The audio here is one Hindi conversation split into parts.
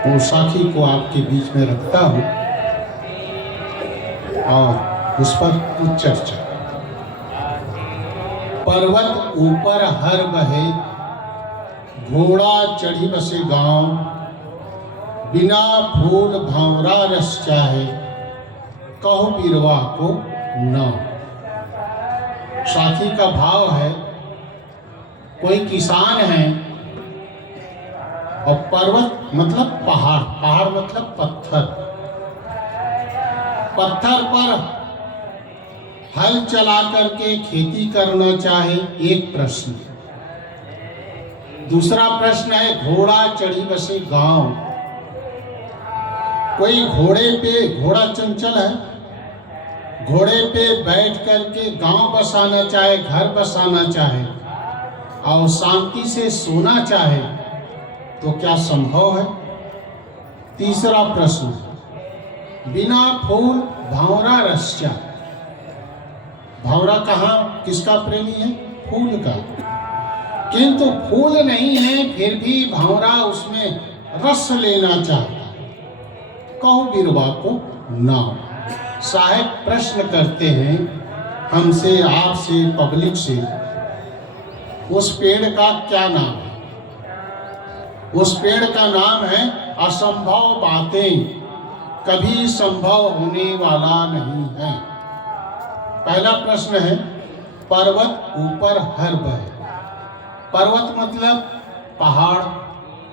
वो साखी को आपके बीच में रखता हूँ और उस पर कुछ चर्चा। पर्वत ऊपर हर बहे, घोड़ा चढ़ी बसे गांव, बिना फूल भावरा रस चाहे, कहो बिरवा को न। साखी का भाव है, कोई किसान है और पर्वत मतलब पहाड़, पहाड़ मतलब पत्थर, पत्थर पर हल चला करके खेती करना चाहे, एक प्रश्न। दूसरा प्रश्न है घोड़ा चढ़ी बसे गांव। कोई घोड़े पे, घोड़ा चंचल है, घोड़े पे बैठ करके गांव बसाना चाहे, घर बसाना चाहे और शांति से सोना चाहे, तो क्या संभव है? तीसरा प्रश्न, बिना फूल भावरा रस्या। भावरा कहाँ, किसका प्रेमी है? फूल का। किंतु फूल नहीं है, फिर भी भावरा उसमें रस लेना चाहता है, कहो बिरवा को ना। साहेब प्रश्न करते हैं हमसे, आपसे, पब्लिक से, उस पेड़ का क्या नाम है? उस पेड़ का नाम है असंभव बातें कभी संभव होने वाला नहीं है। पहला प्रश्न है पर्वत ऊपर हर बहे। पर्वत मतलब पहाड़,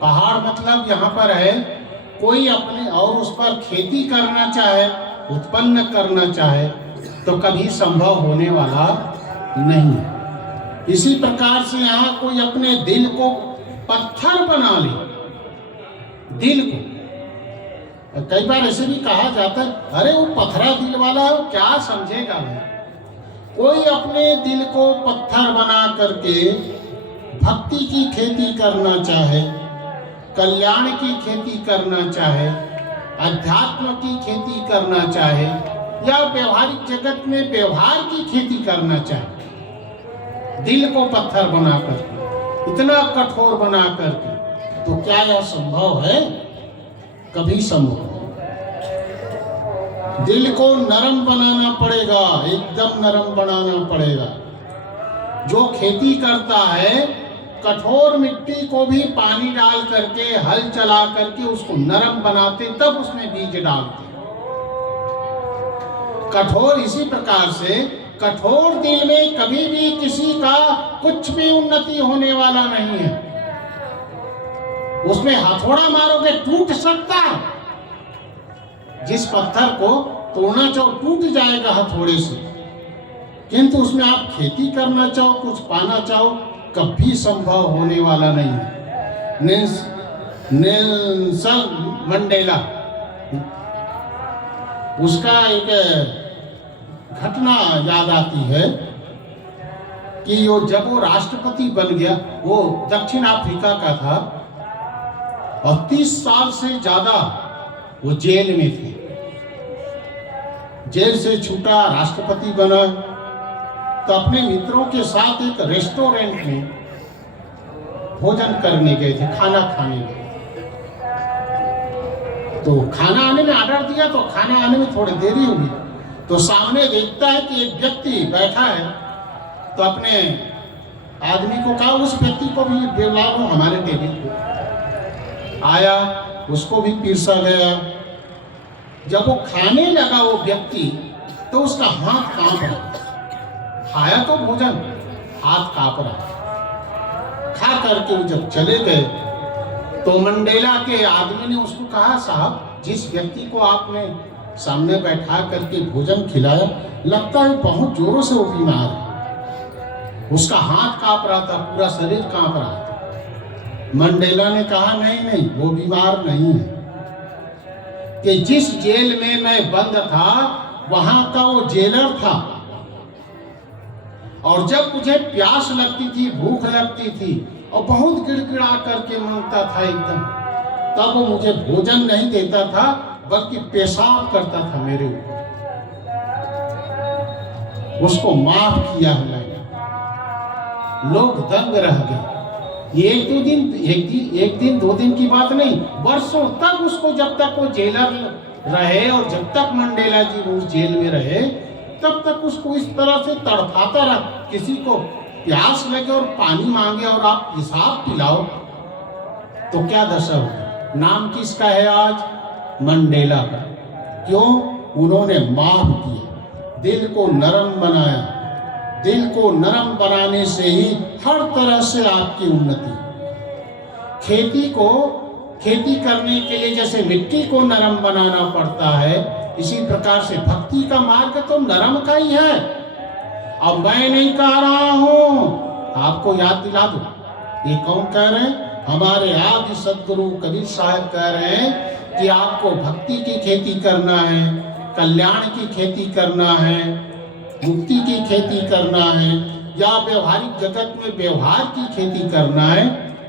पहाड़ मतलब यहाँ पर है कोई अपने और उस पर खेती करना चाहे, उत्पन्न करना चाहे तो कभी संभव होने वाला नहीं। इसी प्रकार से यहाँ कोई अपने दिल को पत्थर बना ले, दिल को। कई बार ऐसे भी कहा जाता है, अरे वो पत्थरा दिल वाला है, क्या समझेगा भाई। कोई अपने दिल को पत्थर बना करके भक्ति की खेती करना चाहे, कल्याण की खेती करना चाहे, अध्यात्म की खेती करना चाहे या व्यवहारिक जगत में व्यवहार की खेती करना चाहे, दिल को पत्थर बना करके, इतना कठोर बना करके, तो क्या यह संभव है? कभी संभव नहीं। दिल को नरम बनाना पड़ेगा, एकदम नरम बनाना पड़ेगा। जो खेती करता है कठोर मिट्टी को भी पानी डाल करके, हल चला करके उसको नरम बनाते, तब उसमें बीज डालते। कठोर इसी प्रकार से, कठोर दिल में कभी भी किसी का कुछ भी उन्नति होने वाला नहीं है। उसमें हथौड़ा मारोगे टूट सकता है। जिस पत्थर को तोड़ना चाहो टूट जाएगा हथौड़े से, किंतु उसमें आप खेती करना चाहो, कुछ पाना चाहो, कभी संभव होने वाला नहीं है। नेल्सन मंडेला, उसका एक घटना याद आती है कि जब वो राष्ट्रपति बन गया, वो दक्षिण अफ्रीका का था और 30 साल से ज्यादा वो जेल में थे। जेल से छूटा, राष्ट्रपति बना, तो अपने मित्रों के साथ एक रेस्टोरेंट में भोजन करने गए थे, खाना खाने गए। तो खाना आने में ऑर्डर दिया, तो खाना आने में थोड़ी देरी हुई, तो सामने देखता है कि एक व्यक्ति बैठा है, तो अपने आदमी को कहा उस व्यक्ति को भी बुला लो हमारे टेबल पे। आया, उसको भी पीरसा गया। जब वो खाने लगा वो व्यक्ति, तो उसका हाथ कांप रहा। खाया तो भोजन, हाथ कांप रहा। खा करके वो जब चले गए, तो मंडेला के आदमी ने उसको कहा, साहब जिस व्यक्ति को आपने सामने बैठा करके भोजन खिलाया, लगता है बहुत जोरों से वो बीमार है। उसका हाथ कांप रहा था, पूरा शरीर कांप रहा था। मंडेला ने कहा, नहीं नहीं, वो बीमार नहीं है। कि जिस जेल में मैं बंद था वहां का वो जेलर था, और जब मुझे प्यास लगती थी, भूख लगती थी और बहुत गिड़गिड़ा करके मांगता था एकदम, तब वो मुझे भोजन नहीं देता था बल्कि पेशाब करता था मेरे ऊपर। उसको माफ किया है मैंने। लोग दंग रह गए। ये एक दिन 2 दिन की बात नहीं, वर्षों तक उसको, जब तक वो जेलर रहे और जब तक मंडेला जी उस जेल में रहे तब तक उसको इस तरह से तड़पाता रहा। किसी को प्यास लगे और पानी मांगे और आप हिसाब पिलाओ तो क्या दशा होगी। नाम किसका है आज? मंडेला का। क्यों? उन्होंने माफ किया, दिल को नरम बनाया। दिल को नरम बनाने से ही हर तरह से आपकी उन्नति। खेती करने के लिए जैसे मिट्टी को नरम बनाना पड़ता है, इसी प्रकार से भक्ति का मार्ग तो नरम का ही है। अब मैं नहीं कह रहा हूं, आपको याद दिला दूं, ये कौन कह रहे हैं? हमारे आदि सदगुरु कबीर साहब कह रहे हैं कि आपको भक्ति की खेती करना है, कल्याण की खेती करना है, मुक्ति की खेती करना है, या व्यवहारिक जगत में व्यवहार की खेती करना है,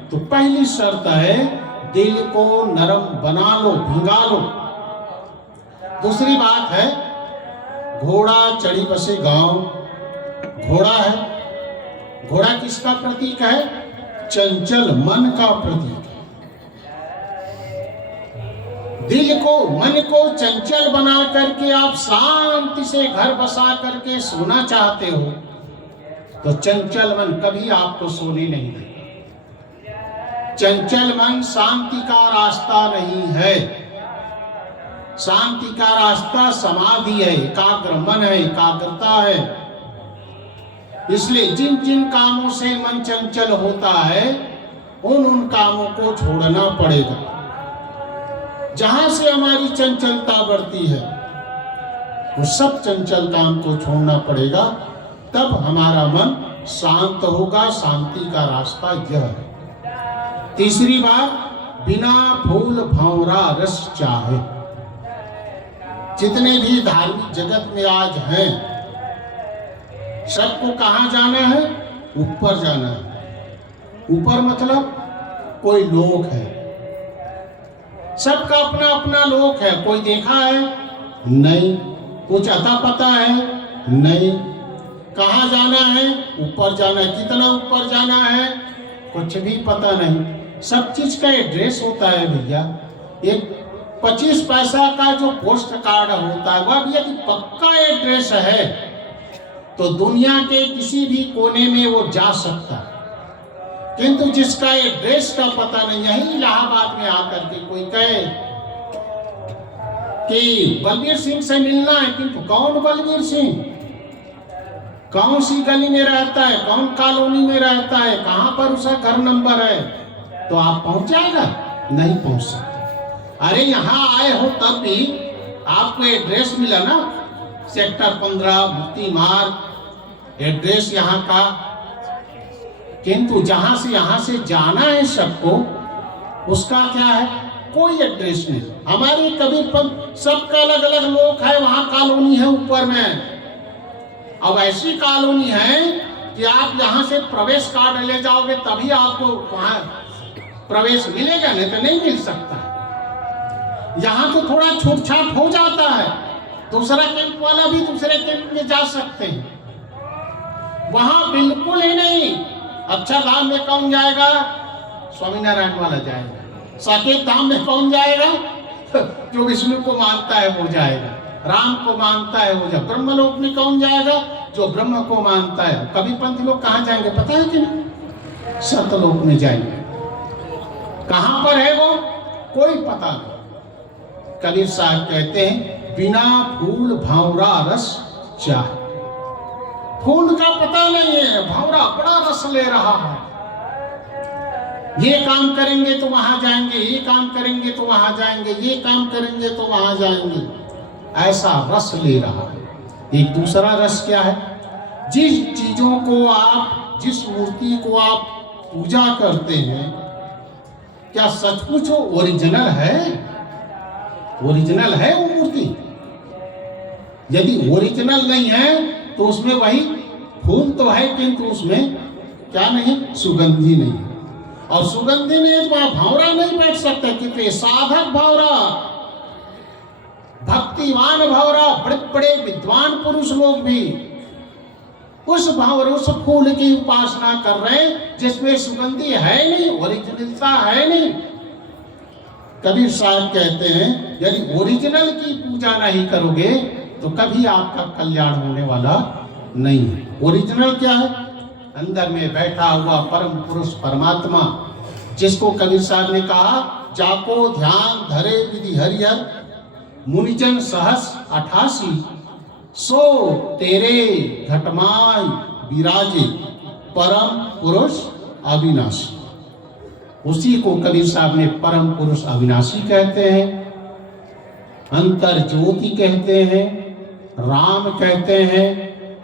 तो पहली शर्त है दिल को नरम बना लो, भिंगा लो। दूसरी बात है, घोड़ा चढ़ी बसे गांव। घोड़ा है, घोड़ा किसका प्रतीक है? चंचल मन का प्रतीक है। दिल को, मन को चंचल बना करके आप शांति से घर बसा करके सोना चाहते हो तो चंचल मन कभी आपको सोने नहीं देगा। चंचल मन शांति का रास्ता नहीं है। शांति का रास्ता समाधि है, एकाग्र मन है, एकाग्रता है। इसलिए जिन जिन कामों से मन चंचल होता है उन कामों को छोड़ना पड़ेगा। जहां से हमारी चंचलता बढ़ती है वो सब चंचल काम को छोड़ना पड़ेगा, तब हमारा मन शांत होगा। शांति का रास्ता यह है। तीसरी बात, बिना फूल भंवरा रस चाहे। जितने भी धार्मिक जगत में आज हैं, सबको कहां जाना है? ऊपर जाना है। ऊपर मतलब कोई लोक है, सबका अपना अपना लोक है। कोई देखा है? नहीं। कुछ अता पता है? नहीं। कहां जाना है? ऊपर जाना है। कितना ऊपर जाना है? कुछ भी पता नहीं। सब चीज का एड्रेस होता है भैया। एक 25 पैसा का जो पोस्ट कार्ड होता है वह भी यदि पक्का एड्रेस है तो दुनिया के किसी भी कोने में वो जा सकता है। किंतु जिसका एड्रेस का पता नहीं, यही इलाहाबाद में आकर के कोई कहे कि बलबीर सिंह से मिलना है, किंतु कौन बलबीर सिंह, कौन सी गली में रहता है, कौन कॉलोनी में रहता है, कहां पर उसका घर नंबर है, तो आप पहुंच जाएगा? नहीं पहुंच सकते। अरे यहां आए हो तब भी आपको एड्रेस मिला ना, सेक्टर 15 मुक्ति मार्ग, एड्रेस यहाँ का। किंतु जहां से यहां से जाना है सबको, उसका क्या है? कोई एड्रेस नहीं। हमारे कबीरपंथ सबका अलग अलग लोग है, वहां कॉलोनी है ऊपर में। अब ऐसी कॉलोनी है कि आप यहां से प्रवेश कार्ड ले जाओगे तभी आपको वहां प्रवेश मिलेगा, नहीं तो नहीं मिल सकता। यहां तो थोड़ा छूट छाट हो जाता है, दूसरा कैंप वाला भी दूसरे कैंप में जा सकते हैं। वहां बिल्कुल ही नहीं। अक्षर धाम में कौन जाएगा? स्वामीनारायण वाला जाएगा। साकेत धाम में कौन जाएगा? जो विष्णु को मानता है वो जाएगा, राम को मानता है वो जाएगा। ब्रह्मलोक में कौन जाएगा? जो ब्रह्म को मानता है। कबीरपंथी लोग कहाँ जाएंगे पता है कि नहीं? सतलोक में जाएंगे। कहां पर है वो? कोई पता नहीं। कबीर साहब कहते हैं, बिना फूल भंवरा रस चाहे। फूल का पता नहीं है, भंवरा बड़ा रस ले रहा है। ये काम करेंगे तो वहां जाएंगे, ये काम करेंगे तो वहां जाएंगे, ये काम करेंगे तो वहां जाएंगे, ऐसा रस ले रहा है। एक दूसरा रस क्या है? जिस चीजों को आप, जिस मूर्ति को आप पूजा करते हैं, क्या सचमुच वो ओरिजिनल है? ओरिजिनल है वो मूर्ति? यदि ओरिजिनल नहीं है तो उसमें वही फूल तो है, किंतु उसमें क्या नहीं? सुगंधी नहीं। और सुगंधी में वहां भंवरा नहीं बैठ सकता, किंतु ये साधक भंवरा, भक्तिवान भंवरा, बड़े बड़े विद्वान पुरुष लोग भी उस भंवर उस फूल की उपासना कर रहे हैं जिसमें सुगंधी है नहीं, ओरिजिनलता है नहीं। कबीर साहब कहते हैं यदि ओरिजिनल की पूजा नहीं करोगे तो कभी आपका कल्याण होने वाला नहीं है। ओरिजिनल क्या है? अंदर में बैठा हुआ परम पुरुष परमात्मा, जिसको कबीर साहब ने कहा जाको ध्यान धरे विधि हरिहर मुनिजन सहस 88 सो तेरे घटमाय विराजे परम पुरुष अविनाशी। उसी को कबीर साहब ने परम पुरुष अविनाशी कहते हैं, अंतर ज्योति कहते हैं, राम कहते हैं,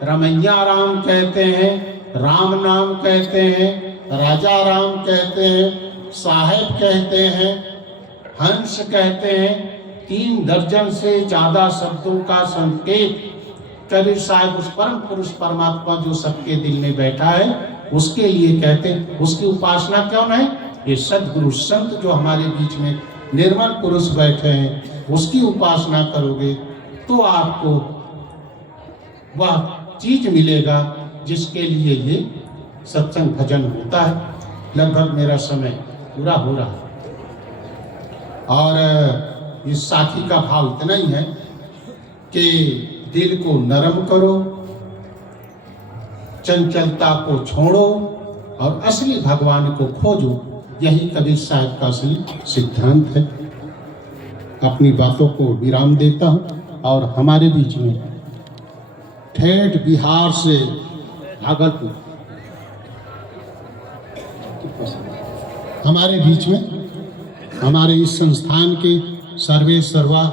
रमैया राम कहते हैं, राम नाम कहते हैं, राजा राम कहते हैं, साहेब कहते हैं, हंस कहते हैं। 3 दर्जन से ज्यादा शब्दों का संकेत कबीर साहब उस परम पुरुष परमात्मा जो सबके दिल में बैठा है उसके लिए कहते हैं। उसकी उपासना क्यों नहीं? ये सदगुरु संत जो हमारे बीच में निर्मल पुरुष बैठे हैं उसकी उपासना करोगे तो आपको वह चीज मिलेगा जिसके लिए ये सत्संग भजन होता है। लगभग मेरा समय पूरा हो रहा है और इस साथी का भाव इतना ही है कि दिल को नरम करो, चंचलता को छोड़ो और असली भगवान को खोजो। यही कबीर साहब का असली सिद्धांत है। अपनी बातों को विराम देता हूँ और हमारे बीच में ठेठ बिहार से भागलपुर हमारे बीच में हमारे इस संस्थान के सर्वे सर्वा